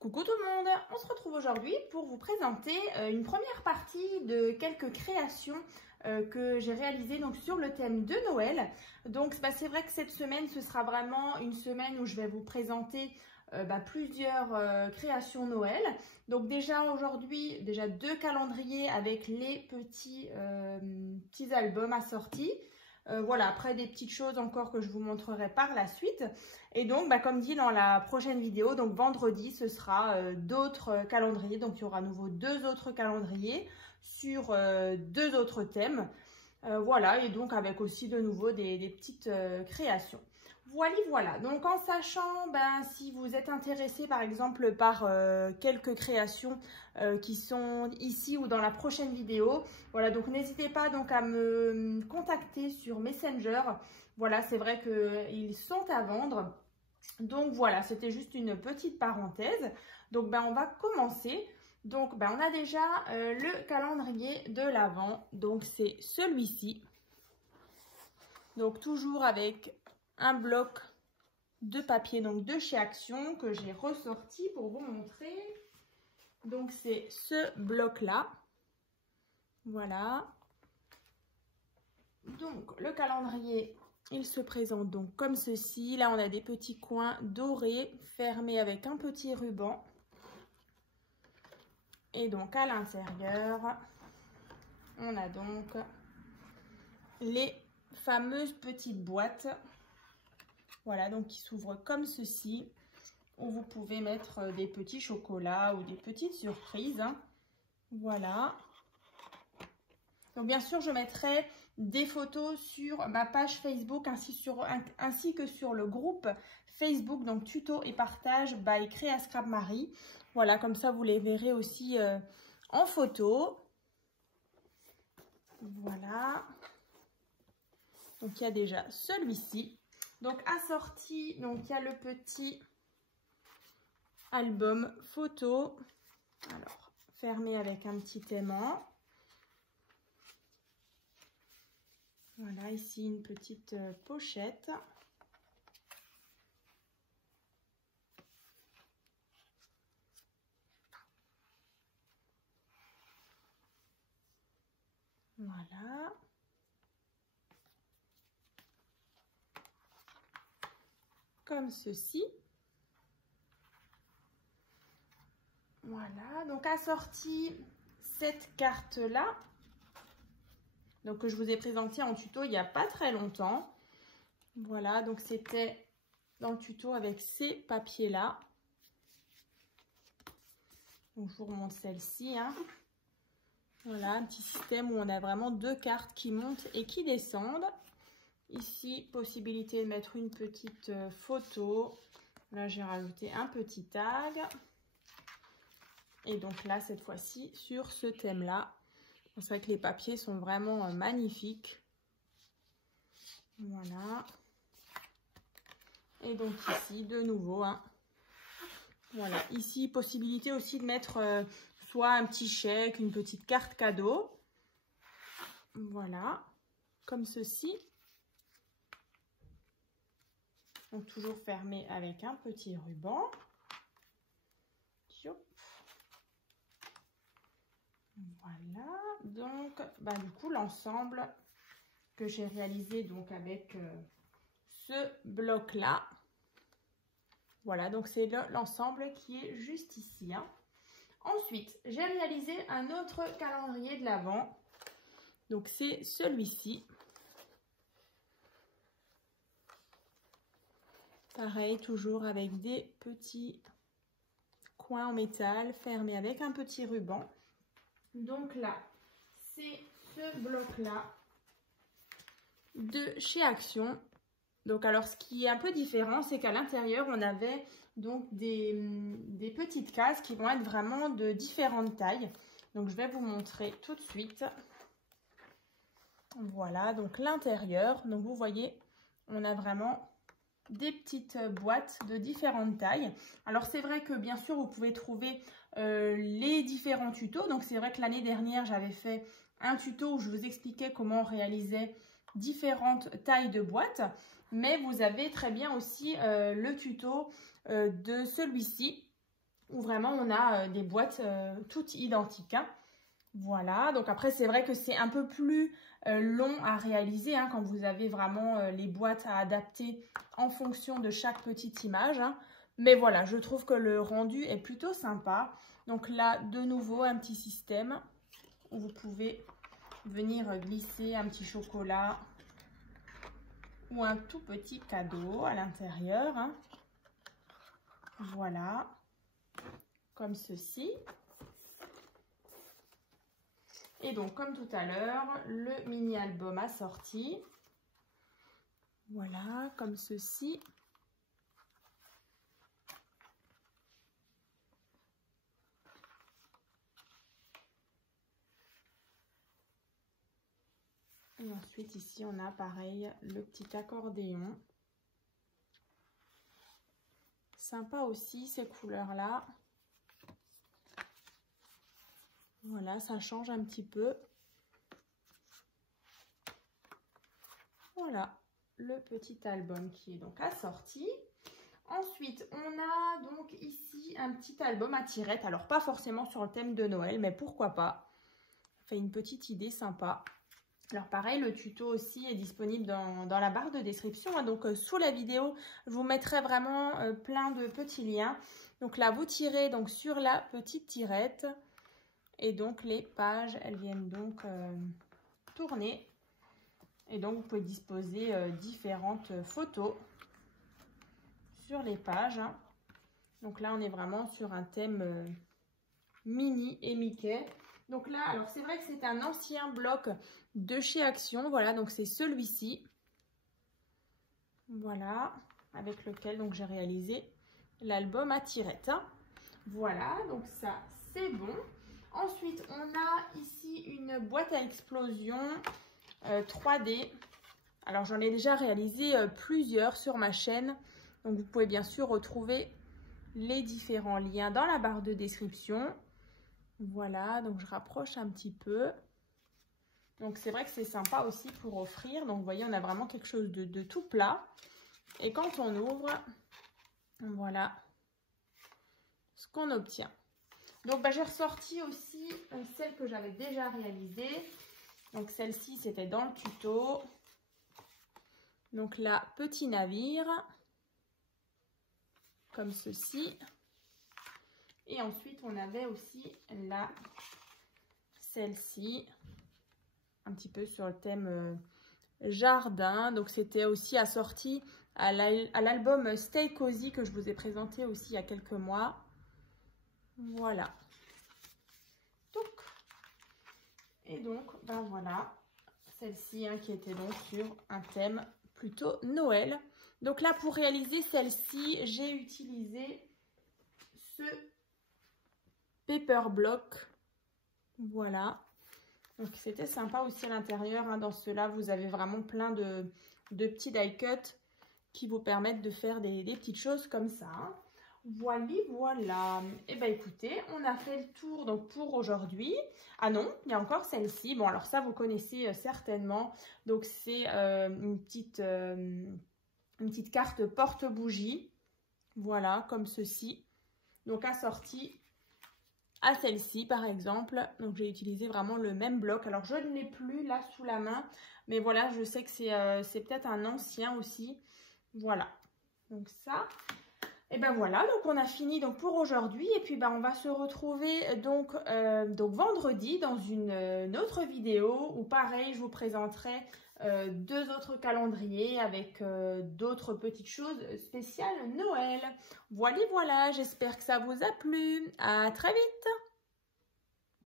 Coucou tout le monde, on se retrouve aujourd'hui pour vous présenter une première partie de quelques créations que j'ai réalisées donc, sur le thème de Noël. Donc c'est vrai que cette semaine, ce sera vraiment une semaine où je vais vous présenter plusieurs créations Noël. Donc déjà aujourd'hui, deux calendriers avec les petits albums assortis. Voilà, après des petites choses encore que je vous montrerai par la suite. Et donc, comme dit dans la prochaine vidéo, donc vendredi, ce sera d'autres calendriers. Donc, il y aura à nouveau deux autres calendriers sur deux autres thèmes. Voilà, et donc avec aussi de nouveau des petites créations. Voilà. Donc, en sachant, si vous êtes intéressé par exemple par quelques créations qui sont ici ou dans la prochaine vidéo, voilà, donc n'hésitez pas donc à me contacter sur Messenger. Voilà, c'est vrai qu'ils sont à vendre. Donc voilà, c'était juste une petite parenthèse. Donc on va commencer. Donc on a déjà le calendrier de l'Avent. Donc c'est celui-ci. Donc toujours avec un bloc de papier donc de chez Action que j'ai ressorti pour vous montrer. Donc c'est ce bloc là. Voilà. Donc le calendrier, il se présente donc comme ceci. Là on a des petits coins dorés fermés avec un petit ruban. Et donc à l'intérieur, on a donc les fameuses petites boîtes. Voilà, donc qui s'ouvrent comme ceci, où vous pouvez mettre des petits chocolats ou des petites surprises. Voilà. Donc bien sûr, je mettrai des photos sur ma page Facebook ainsi que sur le groupe Facebook, donc tuto et partage by Créa Scrap Marie. Voilà, comme ça vous les verrez aussi en photo. Voilà. Donc il y a déjà celui-ci. Donc assorti, donc il y a le petit album photo. Alors fermé avec un petit aimant. Voilà, ici une petite pochette. Voilà. Comme ceci. Voilà, donc assorti cette carte-là. Donc que je vous ai présenté en tuto il n'y a pas très longtemps. Voilà, donc c'était dans le tuto avec ces papiers-là. Donc je vous remonte celle-ci. Voilà, un petit système où on a vraiment deux cartes qui montent et qui descendent. Ici, possibilité de mettre une petite photo. Là, j'ai rajouté un petit tag. Et donc là, cette fois-ci, sur ce thème-là. C'est vrai que les papiers sont vraiment magnifiques. Voilà. Et donc ici, de nouveau, voilà. Ici, possibilité aussi de mettre soit un petit chèque, une petite carte cadeau. Voilà. Comme ceci. Donc toujours fermé avec un petit ruban. Voilà, donc du coup l'ensemble que j'ai réalisé donc avec ce bloc là. Voilà, donc c'est l'ensemble qui est juste ici. Ensuite, j'ai réalisé un autre calendrier de l'Avent. Donc c'est celui-ci. Pareil, toujours avec des petits coins en métal fermés avec un petit ruban. Donc là, c'est ce bloc-là de chez Action. Donc alors, ce qui est un peu différent, c'est qu'à l'intérieur, on avait donc des petites cases qui vont être vraiment de différentes tailles. Donc je vais vous montrer tout de suite. Voilà, donc l'intérieur. Donc vous voyez, on a vraiment des petites boîtes de différentes tailles. Alors c'est vrai que bien sûr vous pouvez trouver les différents tutos. Donc c'est vrai que l'année dernière j'avais fait un tuto où je vous expliquais comment on réalisait différentes tailles de boîtes. Mais vous avez très bien aussi le tuto de celui-ci où vraiment on a des boîtes toutes identiques. Hein. Voilà, donc après c'est vrai que c'est un peu plus long à réaliser hein, quand vous avez vraiment les boîtes à adapter en fonction de chaque petite image. Hein. Mais voilà, je trouve que le rendu est plutôt sympa. Donc là, de nouveau, un petit système où vous pouvez venir glisser un petit chocolat ou un tout petit cadeau à l'intérieur. Hein. Voilà, comme ceci. Et donc, comme tout à l'heure, le mini album assorti. Voilà, comme ceci. Et ensuite, ici, on a pareil, le petit accordéon. Sympa aussi, ces couleurs-là. Voilà, ça change un petit peu. Voilà, le petit album qui est donc assorti. Ensuite, on a donc ici un petit album à tirettes. Alors, pas forcément sur le thème de Noël, mais pourquoi pas. Ça fait une petite idée sympa. Alors pareil, le tuto aussi est disponible dans la barre de description. Hein. Donc sous la vidéo, je vous mettrai vraiment plein de petits liens. Donc là, vous tirez donc sur la petite tirette. Et donc les pages, elles viennent donc tourner. Et donc vous pouvez disposer différentes photos sur les pages. Hein. Donc là, on est vraiment sur un thème Minnie et Mickey. Donc là, alors c'est vrai que c'est un ancien bloc de chez Action. Voilà, donc c'est celui-ci. Voilà, avec lequel donc j'ai réalisé l'album à tirettes. Hein. Voilà, donc ça c'est bon. Ensuite, on a ici une boîte à explosion 3D. Alors j'en ai déjà réalisé plusieurs sur ma chaîne. Donc vous pouvez bien sûr retrouver les différents liens dans la barre de description. Voilà, donc je rapproche un petit peu. Donc c'est vrai que c'est sympa aussi pour offrir. Donc vous voyez, on a vraiment quelque chose de tout plat. Et quand on ouvre, voilà ce qu'on obtient. Donc j'ai ressorti aussi celle que j'avais déjà réalisée. Donc celle-ci, c'était dans le tuto. Donc là, petit navire, comme ceci. Et ensuite, on avait aussi là, celle-ci, un petit peu sur le thème jardin. Donc, c'était aussi assorti à l'album Stay Cozy que je vous ai présenté aussi il y a quelques mois. Voilà. Et donc, ben voilà, celle-ci hein, qui était donc sur un thème plutôt Noël. Donc là, pour réaliser celle-ci, j'ai utilisé ce paper block. Voilà. Donc c'était sympa aussi à l'intérieur. Hein. Dans cela, vous avez vraiment plein de petits die cuts qui vous permettent de faire des petites choses comme ça. Hein. Voilà. Et ben écoutez, on a fait le tour donc pour aujourd'hui. Ah non, il y a encore celle-ci. Bon, alors ça, vous connaissez certainement. Donc c'est une petite carte porte-bougie. Voilà, comme ceci. Donc assortie à celle-ci par exemple. Donc j'ai utilisé vraiment le même bloc. Alors je ne l'ai plus là sous la main, mais voilà, je sais que c'est peut-être un ancien aussi. Voilà, donc ça. Et ben voilà, donc on a fini donc pour aujourd'hui. Et puis ben on va se retrouver donc vendredi dans une autre vidéo où pareil, je vous présenterai deux autres calendriers avec d'autres petites choses spéciales Noël. Voilà, j'espère que ça vous a plu. À très vite.